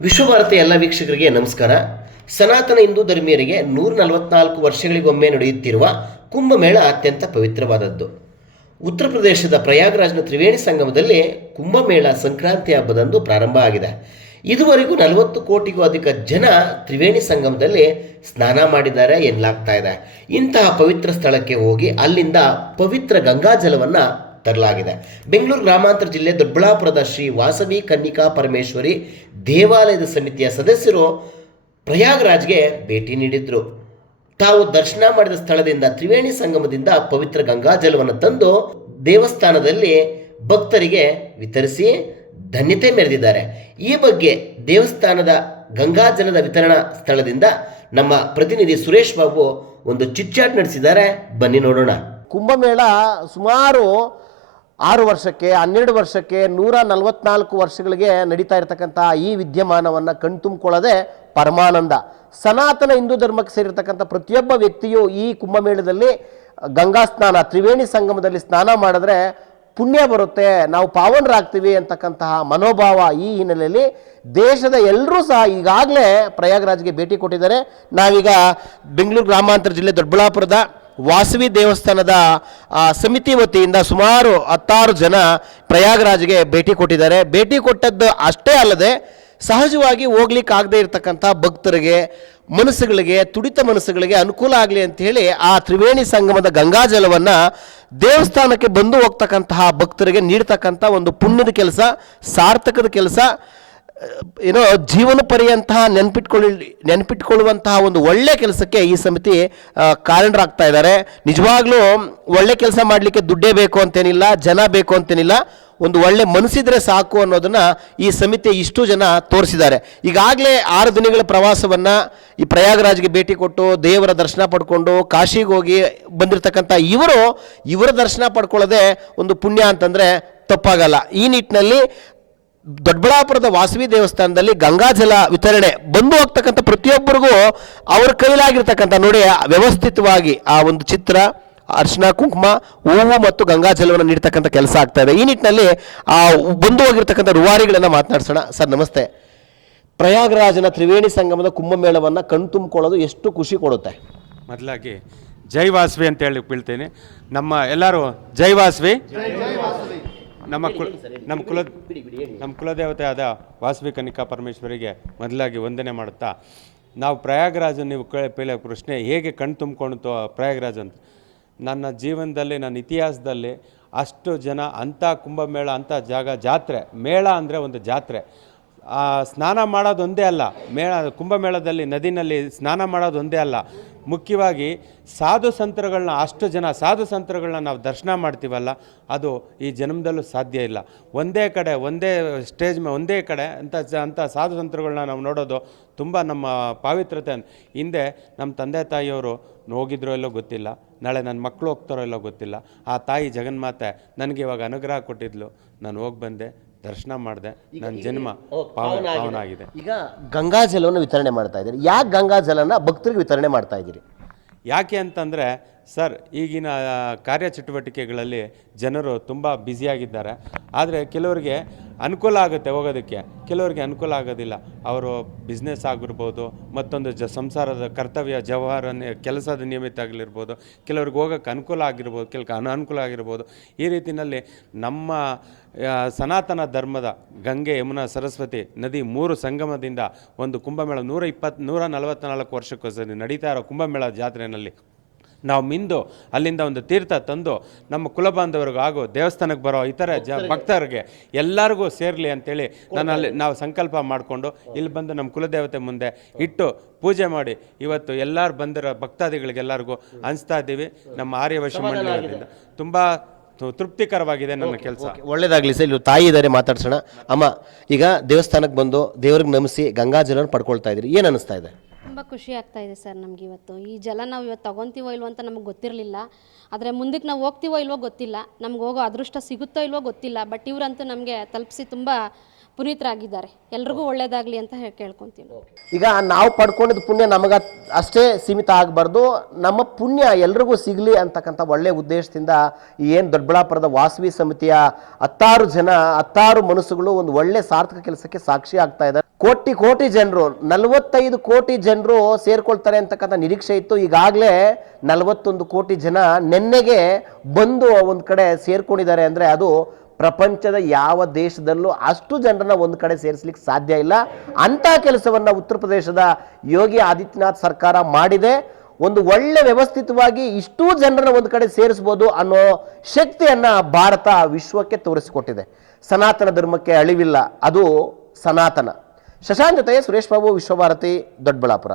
ವಿಶ್ವಭಾರತಿ ಎಲ್ಲ ವೀಕ್ಷಕರಿಗೆ ನಮಸ್ಕಾರ. ಸನಾತನ ಹಿಂದೂ ಧರ್ಮೀಯರಿಗೆ ನೂರ ನಲವತ್ನಾಲ್ಕು ವರ್ಷಗಳಿಗೊಮ್ಮೆ ನಡೆಯುತ್ತಿರುವ ಕುಂಭಮೇಳ ಅತ್ಯಂತ ಪವಿತ್ರವಾದದ್ದು. ಉತ್ತರ ಪ್ರದೇಶದ ಪ್ರಯಾಗ್ರಾಜ್ನ ತ್ರಿವೇಣಿ ಸಂಗಮದಲ್ಲಿ ಕುಂಭಮೇಳ ಸಂಕ್ರಾಂತಿ ಹಬ್ಬದಂದು ಪ್ರಾರಂಭ ಆಗಿದೆ. ಇದುವರೆಗೂ ನಲವತ್ತು ಕೋಟಿಗೂ ಅಧಿಕ ಜನ ತ್ರಿವೇಣಿ ಸಂಗಮದಲ್ಲಿ ಸ್ನಾನ ಮಾಡಿದ್ದಾರೆ ಎನ್ನಲಾಗ್ತಾ ಇದೆ. ಇಂತಹ ಪವಿತ್ರ ಸ್ಥಳಕ್ಕೆ ಹೋಗಿ ಅಲ್ಲಿಂದ ಪವಿತ್ರ ಗಂಗಾಜಲವನ್ನು ತರಲಾಗಿದೆ. ಬೆಂಗಳೂರು ಗ್ರಾಮಾಂತರ ಜಿಲ್ಲೆ ದೊಡ್ಡಬಳ್ಳಾಪುರದ ಶ್ರೀ ವಾಸವಿ ಕನ್ನಿಕಾ ಪರಮೇಶ್ವರಿ ದೇವಾಲಯದ ಸಮಿತಿಯ ಸದಸ್ಯರು ಪ್ರಯಾಗ್ರಾಜ್ಗೆ ಭೇಟಿ ನೀಡಿದ್ರು. ತಾವು ದರ್ಶನ ಮಾಡಿದ ಸ್ಥಳದಿಂದ ತ್ರಿವೇಣಿ ಸಂಗಮದಿಂದ ಪವಿತ್ರ ಗಂಗಾಜಲವನ್ನು ತಂದು ದೇವಸ್ಥಾನದಲ್ಲಿ ಭಕ್ತರಿಗೆ ವಿತರಿಸಿ ಧನ್ಯತೆ ಮೆರೆದಿದ್ದಾರೆ. ಈ ಬಗ್ಗೆ ದೇವಸ್ಥಾನದ ಗಂಗಾಜಲದ ವಿತರಣಾ ಸ್ಥಳದಿಂದ ನಮ್ಮ ಪ್ರತಿನಿಧಿ ಸುರೇಶ್ ಬಾಬು ಒಂದು ಚಿಚ್ಚಾಟ್ ನಡೆಸಿದ್ದಾರೆ. ಬನ್ನಿ ನೋಡೋಣ. ಕುಂಭಮೇಳ ಸುಮಾರು ಆರು ವರ್ಷಕ್ಕೆ, ಹನ್ನೆರಡು ವರ್ಷಕ್ಕೆ, ನೂರ ನಲವತ್ನಾಲ್ಕು ವರ್ಷಗಳಿಗೆ ನಡೀತಾ ಇರತಕ್ಕಂಥ ಈ ವಿದ್ಯಮಾನವನ್ನು ಕಣ್ತುಂಬಿಕೊಳ್ಳೋದೇ ಪರಮಾನಂದ. ಸನಾತನ ಹಿಂದೂ ಧರ್ಮಕ್ಕೆ ಸೇರಿರ್ತಕ್ಕಂಥ ಪ್ರತಿಯೊಬ್ಬ ವ್ಯಕ್ತಿಯು ಈ ಕುಂಭಮೇಳದಲ್ಲಿ ಗಂಗಾ ಸ್ನಾನ, ತ್ರಿವೇಣಿ ಸಂಗಮದಲ್ಲಿ ಸ್ನಾನ ಮಾಡಿದ್ರೆ ಪುಣ್ಯ ಬರುತ್ತೆ, ನಾವು ಪಾವನರಾಗ್ತೀವಿ ಅಂತಕ್ಕಂತಹ ಮನೋಭಾವ ಈ ಹಿನ್ನೆಲೆಯಲ್ಲಿ ದೇಶದ ಎಲ್ಲರೂ ಸಹ ಈಗಾಗಲೇ ಪ್ರಯಾಗ್ರಾಜ್ಗೆ ಭೇಟಿ ಕೊಟ್ಟಿದ್ದಾರೆ. ನಾವೀಗ ಬೆಂಗಳೂರು ಗ್ರಾಮಾಂತರ ಜಿಲ್ಲೆ ದೊಡ್ಡಬಳ್ಳಾಪುರದ ವಾಸವಿ ದೇವಸ್ಥಾನದ ಸಮಿತಿ ವತಿಯಿಂದ ಸುಮಾರು ಹತ್ತಾರು ಜನ ಪ್ರಯಾಗ್ರಾಜ್ಗೆ ಭೇಟಿ ಕೊಟ್ಟಿದ್ದಾರೆ. ಭೇಟಿ ಕೊಟ್ಟದ್ದು ಅಷ್ಟೇ ಅಲ್ಲದೆ, ಸಹಜವಾಗಿ ಹೋಗ್ಲಿಕ್ಕೆ ಆಗದೆ ಇರತಕ್ಕಂಥ ಭಕ್ತರಿಗೆ, ಮನಸ್ಸುಗಳಿಗೆ, ತುಡಿತ ಮನಸ್ಸುಗಳಿಗೆ ಅನುಕೂಲ ಆಗಲಿ ಅಂತ ಹೇಳಿ ಆ ತ್ರಿವೇಣಿ ಸಂಗಮದ ಗಂಗಾಜಲವನ್ನು ದೇವಸ್ಥಾನಕ್ಕೆ ಬಂದು ಹೋಗ್ತಕ್ಕಂತಹ ಭಕ್ತರಿಗೆ ನೀಡ್ತಕ್ಕಂಥ ಒಂದು ಪುಣ್ಯದ ಕೆಲಸ, ಸಾರ್ಥಕದ ಕೆಲಸ. ಏನೋ ಜೀವನ ಪರ್ಯಂತಹ ನೆನ್ಪಿಟ್ಕೊಳ್ಳಿ, ನೆನ್ಪಿಟ್ಕೊಳ್ಳುವಂತಹ ಒಂದು ಒಳ್ಳೆ ಕೆಲಸಕ್ಕೆ ಈ ಸಮಿತಿ ಕಾರಣರಾಗ್ತಾ ಇದ್ದಾರೆ. ನಿಜವಾಗ್ಲೂ ಒಳ್ಳೆ ಕೆಲಸ ಮಾಡಲಿಕ್ಕೆ ದುಡ್ಡೇ ಬೇಕು ಅಂತೇನಿಲ್ಲ, ಜನ ಬೇಕು ಅಂತೇನಿಲ್ಲ, ಒಂದು ಒಳ್ಳೆ ಮನಸ್ಸಿದ್ರೆ ಸಾಕು ಅನ್ನೋದನ್ನ ಈ ಸಮಿತಿ ಇಷ್ಟು ಜನ ತೋರಿಸಿದ್ದಾರೆ. ಈಗಾಗಲೇ ಆರು ದಿನಗಳ ಪ್ರವಾಸವನ್ನ ಈ ಪ್ರಯಾಗರಾಜ್ಗೆ ಭೇಟಿ ಕೊಟ್ಟು, ದೇವರ ದರ್ಶನ ಪಡ್ಕೊಂಡು, ಕಾಶಿಗೆ ಹೋಗಿ ಬಂದಿರತಕ್ಕಂಥ ಇವರು, ಇವರ ದರ್ಶನ ಪಡ್ಕೊಳ್ಳೋದೆ ಒಂದು ಪುಣ್ಯ ಅಂತಂದ್ರೆ ತಪ್ಪಾಗಲ್ಲ. ಈ ನಿಟ್ಟಿನಲ್ಲಿ ದೊಡ್ಡಬಳ್ಳಾಪುರದ ವಾಸವಿ ದೇವಸ್ಥಾನದಲ್ಲಿ ಗಂಗಾಜಲ ವಿತರಣೆ ಬಂದು ಹೋಗ್ತಕ್ಕಂಥ ಪ್ರತಿಯೊಬ್ಬರಿಗೂ ಅವ್ರ ಕೈಲಾಗಿರ್ತಕ್ಕಂಥ ನೋಡಿ ವ್ಯವಸ್ಥಿತವಾಗಿ ಆ ಒಂದು ಚಿತ್ರ ಅರ್ಶಿನ ಕುಂಕುಮ ಹೂವು ಮತ್ತು ಗಂಗಾಜಲವನ್ನು ನೀಡ್ತಕ್ಕಂಥ ಕೆಲಸ ಆಗ್ತಾ ಇದೆ. ಈ ನಿಟ್ಟಿನಲ್ಲಿ ಆ ಬಂದು ಹೋಗಿರ್ತಕ್ಕಂಥ ರುವಾರಿಗಳನ್ನ ಮಾತನಾಡ್ಸೋಣ. ಸರ್ ನಮಸ್ತೆ. ಪ್ರಯಾಗರಾಜನ ತ್ರಿವೇಣಿ ಸಂಗಮದ ಕುಂಭಮೇಳವನ್ನು ಕಣ್ತುಂಬಿಕೊಳ್ಳೋದು ಎಷ್ಟು ಖುಷಿ ಕೊಡುತ್ತೆ? ಮೊದಲಾಗಿ ಜೈ ವಾಸವಿ ಅಂತ ಹೇಳಿ ಬೀಳ್ತೇನೆ. ನಮ್ಮ ಎಲ್ಲರೂ ಜೈ ವಾಸವಿ. ನಮ್ಮ ಕುಲ ನಮ್ಮ ಕುಲ ನಮ್ಮ ಕುಲದೇವತೆ ಆದ ವಾಸವಿ ಕನಿಕಾ ಪರಮೇಶ್ವರಿಗೆ ಮೊದಲಾಗಿ ವಂದನೆ ಮಾಡುತ್ತಾ ನಾವು ಪ್ರಯಾಗರಾಜ ನೀವು ಕೇಳ ಪ್ರಶ್ನೆ ಹೇಗೆ ಕಣ್ ತುಂಬಿಕೊಂಡು ಪ್ರಯಾಗರಾಜ್ ಅಂತ. ನನ್ನ ಜೀವನದಲ್ಲಿ ನನ್ನ ಇತಿಹಾಸದಲ್ಲಿ ಅಷ್ಟು ಜನ ಅಂಥ ಕುಂಭಮೇಳ ಅಂಥ ಜಾಗ ಜಾತ್ರೆ ಮೇಳ ಅಂದರೆ ಒಂದು ಜಾತ್ರೆ. ಸ್ನಾನ ಮಾಡೋದೊಂದೇ ಅಲ್ಲ, ಮೇಳ, ಕುಂಭಮೇಳದಲ್ಲಿ, ನದಿನಲ್ಲಿ ಸ್ನಾನ ಮಾಡೋದೊಂದೇ ಅಲ್ಲ. ಮುಖ್ಯವಾಗಿ ಸಾಧು ಸಂತರುಗಳನ್ನ, ಅಷ್ಟು ಜನ ಸಾಧು ಸಂತರುಗಳನ್ನ ನಾವು ದರ್ಶನ ಮಾಡ್ತೀವಲ್ಲ, ಅದು ಈ ಜನ್ಮದಲ್ಲೂ ಸಾಧ್ಯ ಇಲ್ಲ. ಒಂದೇ ಕಡೆ, ಒಂದೇ ಸ್ಟೇಜ್ ಮೇಲೆ ಒಂದೇ ಕಡೆ ಅಂತ ಅಂಥ ಸಾಧು ಸಂತರುಗಳನ್ನ ನಾವು ನೋಡೋದು ತುಂಬ ನಮ್ಮ ಪಾವಿತ್ರತೆ ಹಿಂದೆ ನಮ್ಮ ತಂದೆ ತಾಯಿಯವರು ಹೋಗಿದ್ರೋ ಇಲ್ಲೋ ಗೊತ್ತಿಲ್ಲ, ನಾಳೆ ನನ್ನ ಮಕ್ಕಳು ಹೋಗ್ತಾರೋ ಇಲ್ಲೋ ಗೊತ್ತಿಲ್ಲ. ಆ ತಾಯಿ ಜಗನ್ಮಾತೆ ನನಗೆ ಇವಾಗ ಅನುಗ್ರಹ ಕೊಟ್ಟಿದ್ಲು. ನಾನು ಹೋಗಿ ಬಂದೆ ದರ್ಶನ ಮಾಡಿದೆ. ನನ್ನ ಜನ್ಮ ಪಾವನ ಪಾವನ ಆಗಿದೆ. ಈಗ ಗಂಗಾಜಲವನ್ನು ವಿತರಣೆ ಮಾಡ್ತಾ ಇದ್ದೀರಿ. ಯಾಕೆ ಗಂಗಾಜಲನ ಭಕ್ತರಿಗೆ ವಿತರಣೆ ಮಾಡ್ತಾ ಇದ್ದೀರಿ? ಯಾಕೆ ಅಂತಂದರೆ ಸರ್ ಈಗಿನ ಕಾರ್ಯಚಟುವಟಿಕೆಗಳಲ್ಲಿ ಜನರು ತುಂಬ ಬ್ಯುಸಿಯಾಗಿದ್ದಾರೆ ಆದರೆ ಕೆಲವರಿಗೆ ಅನುಕೂಲ ಆಗುತ್ತೆ ಹೋಗೋದಕ್ಕೆ. ಕೆಲವರಿಗೆ ಅನುಕೂಲ ಆಗೋದಿಲ್ಲ. ಅವರು ಬಿಸ್ನೆಸ್ ಆಗಿರ್ಬೋದು, ಮತ್ತೊಂದು ಜ ಸಂಸಾರದ ಕರ್ತವ್ಯ ಜವಾಹರ ನಿ- ಕೆಲಸದ ನಿಯಮಿತ ಆಗಲಿರ್ಬೋದು ಕೆಲವ್ರಿಗೆ ಹೋಗೋಕ್ಕೆ ಅನುಕೂಲ ಆಗಿರ್ಬೋದು ಕೆಲ ಅನಾನುಕೂಲ ಆಗಿರ್ಬೋದು. ಈ ರೀತಿಯಲ್ಲಿ ನಮ್ಮ ಸನಾತನ ಧರ್ಮದ ಗಂಗೆ, ಯಮುನಾ, ಸರಸ್ವತಿ ನದಿ ಮೂರು ಸಂಗಮದಿಂದ ಒಂದು ಕುಂಭಮೇಳ ನೂರ ಇಪ್ಪತ್ತು, ನೂರ ನಲವತ್ತ್ನಾಲ್ಕು ವರ್ಷಕ್ಕೋಸ್ಕರ ನಡೀತಾ ಇರೋ ಕುಂಭಮೇಳ ಜಾತ್ರೆಯಲ್ಲಿ ನಾವು ಮಿಂದು ಅಲ್ಲಿಂದ ಒಂದು ತೀರ್ಥ ತಂದು ನಮ್ಮ ಕುಲಬಾಂಧವರಿಗೂ ಹಾಗೂ ದೇವಸ್ಥಾನಕ್ಕೆ ಬರೋ ಇತರ ಜ ಭಕ್ತರಿಗೆ. ಎಲ್ಲರಿಗೂ ಸೇರಲಿ ಅಂತೇಳಿ ನಾನು ಅಲ್ಲಿ ನಾವು ಸಂಕಲ್ಪ ಮಾಡಿಕೊಂಡು ಇಲ್ಲಿ ಬಂದು ನಮ್ಮ ಕುಲದೇವತೆ ಮುಂದೆ ಇಟ್ಟು ಪೂಜೆ ಮಾಡಿ ಇವತ್ತು ಎಲ್ಲರೂ ಬಂದಿರೋ ಭಕ್ತಾದಿಗಳಿಗೆಲ್ಲರಿಗೂ ಹಂಚ್ತಾ ಇದ್ದೀವಿ. ನಮ್ಮ ಆರ್ಯವಶ ಮಂಡಳಿಯಿಂದ ತುಂಬ ತೃಪ್ತಿಕರವಾಗಿದೆ ನನ್ನ ಕೆಲಸ. ಒಳ್ಳೇದಾಗಲಿ ಸರ್ ಇಲ್ಲಿ ತಾಯಿ ಇದ್ದಾರೆ ಮಾತಾಡ್ಸೋಣ. ಅಮ್ಮ ಈಗ ದೇವಸ್ಥಾನಕ್ಕೆ ಬಂದು ದೇವ್ರಿಗೆ ನಮಿಸಿ ಗಂಗಾಜಲವನ್ನು ಪಡ್ಕೊಳ್ತಾ ಇದ್ದೀರಿ. ಏನು ಅನಿಸ್ತಾ ಇದೆ? ತುಂಬ ಖುಷಿ ಆಗ್ತಾ ಇದೆ ಸರ್ ನಮ್ಗೆ ಇವತ್ತು. ಈ ಜಲ ನಾವು ಇವತ್ತು ತಗೊಂತೀವೋ ಇಲ್ವೋ ಅಂತ ನಮಗೆ ಗೊತ್ತಿರಲಿಲ್ಲ. ಆದರೆ ಮುಂದಕ್ಕೆ ನಾವು ಹೋಗ್ತೀವೋ ಇಲ್ವೋ ಗೊತ್ತಿಲ್ಲ. ನಮ್ಗೆ ಹೋಗೋ ಅದೃಷ್ಟ ಸಿಗುತ್ತೋ ಇಲ್ವೋ ಗೊತ್ತಿಲ್ಲ. ಬಟ್ ಇವರಂತೂ ನಮಗೆ ತಲುಪಿಸಿ ತುಂಬ ಪುನೀತರಾಗಿದ್ದಾರೆ. ಎಲ್ರಿಗೂ ಒಳ್ಳೇದಾಗಲಿ ಅಂತ ಹೇಳಿ ಕೇಳ್ಕೊತೀನಿ. ಈಗ ನಾವು ಪಡ್ಕೊಂಡಿದ್ದ ಪುಣ್ಯ ನಮಗ ಅಷ್ಟೇ ಸೀಮಿತ ಆಗಬಾರ್ದು. ನಮ್ಮ ಪುಣ್ಯ ಎಲ್ರಿಗೂ ಸಿಗಲಿ ಅಂತಕ್ಕಂಥ ಒಳ್ಳೆಯ ಉದ್ದೇಶದಿಂದ ಏನು ದೊಡ್ಡಬಳ್ಳಾಪುರದ ವಾಸವಿ ಸಮಿತಿಯ ಹತ್ತಾರು ಜನ ಹತ್ತಾರು ಮನಸ್ಸುಗಳು ಒಂದು ಒಳ್ಳೆ ಸಾರ್ಥಕ ಕೆಲಸಕ್ಕೆ ಸಾಕ್ಷಿ ಆಗ್ತಾ ಇದ್ದಾರೆ. ಕೋಟಿ ಕೋಟಿ ಜನರು, ನಲವತ್ತೈದು ಕೋಟಿ ಜನರು ಸೇರ್ಕೊಳ್ತಾರೆ ಅಂತಕ್ಕಂಥ ನಿರೀಕ್ಷೆ ಇತ್ತು. ಈಗಾಗಲೇ ನಲವತ್ತೊಂದು ಕೋಟಿ ಜನ ನೆನ್ನೆಗೆ ಬಂದು ಒಂದು ಕಡೆ ಸೇರ್ಕೊಂಡಿದ್ದಾರೆ ಅಂದರೆ ಅದು ಪ್ರಪಂಚದ ಯಾವ ದೇಶದಲ್ಲೂ ಅಷ್ಟು ಜನರನ್ನ ಒಂದು ಕಡೆ ಸೇರಿಸ್ಲಿಕ್ಕೆ ಸಾಧ್ಯ ಇಲ್ಲ. ಅಂಥ ಕೆಲಸವನ್ನು ಉತ್ತರ ಪ್ರದೇಶದ ಯೋಗಿ ಆದಿತ್ಯನಾಥ್ ಸರ್ಕಾರ ಮಾಡಿದೆ. ಒಂದು ಒಳ್ಳೆ ವ್ಯವಸ್ಥಿತವಾಗಿ ಇಷ್ಟು ಜನರನ್ನ ಒಂದು ಕಡೆ ಸೇರಿಸ್ಬೋದು ಅನ್ನೋ ಶಕ್ತಿಯನ್ನ ಭಾರತ ವಿಶ್ವಕ್ಕೆ ತೋರಿಸಿಕೊಟ್ಟಿದೆ. ಸನಾತನ ಧರ್ಮಕ್ಕೆ ಅಳಿವಿಲ್ಲ, ಅದು ಸನಾತನ. ಶಶಾಂಕ್ ಜೊತೆ ಸುರೇಶ್ ಬಾಬು ವಿಶ್ವಭಾರತಿ ದೊಡ್ಡಬಳ್ಳಾಪುರ.